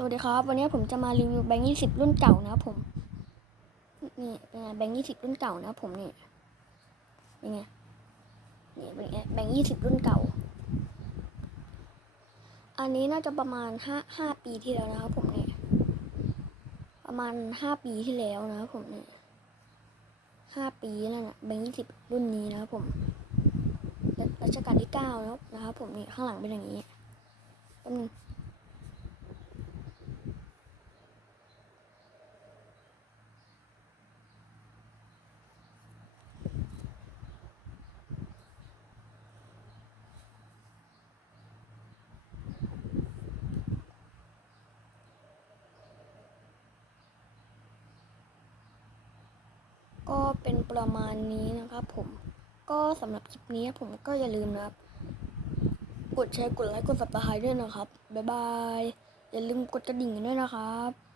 สวัสดีครับ วันนี้ผมจะมารีวิวแบงค์ยี่สิบรุ่นเก่านะครับผม นี่เป็นไงแบงค์ยี่สิบรุ่นเก่านะผมนี่เป็นไงนี่เป็นไงแบงค์ยี่สิบรุ่นเก่า อันนี้น่าจะประมาณห้าห้าปีที่แล้วนะครับผมนี่ประมาณห้าปีที่แล้วนะครับผมนี่ห้าปีแล้วนะแบงค์ยี่สิบรุ่นนี้นะครับผมรัชกาลที่เก้านะครับนะครับผมนี่ข้างหลังเป็นอย่างนี้แป๊บนึง ก็เป็นประมาณนี้นะครับผม ก็สำหรับคลิปนี้ผมก็อย่าลืมนะครับ กดแชร์กดไลค์กดสับตะไคร้ด้วยนะครับ บ๊ายบาย อย่าลืมกดกระดิ่งกันด้วยนะครับ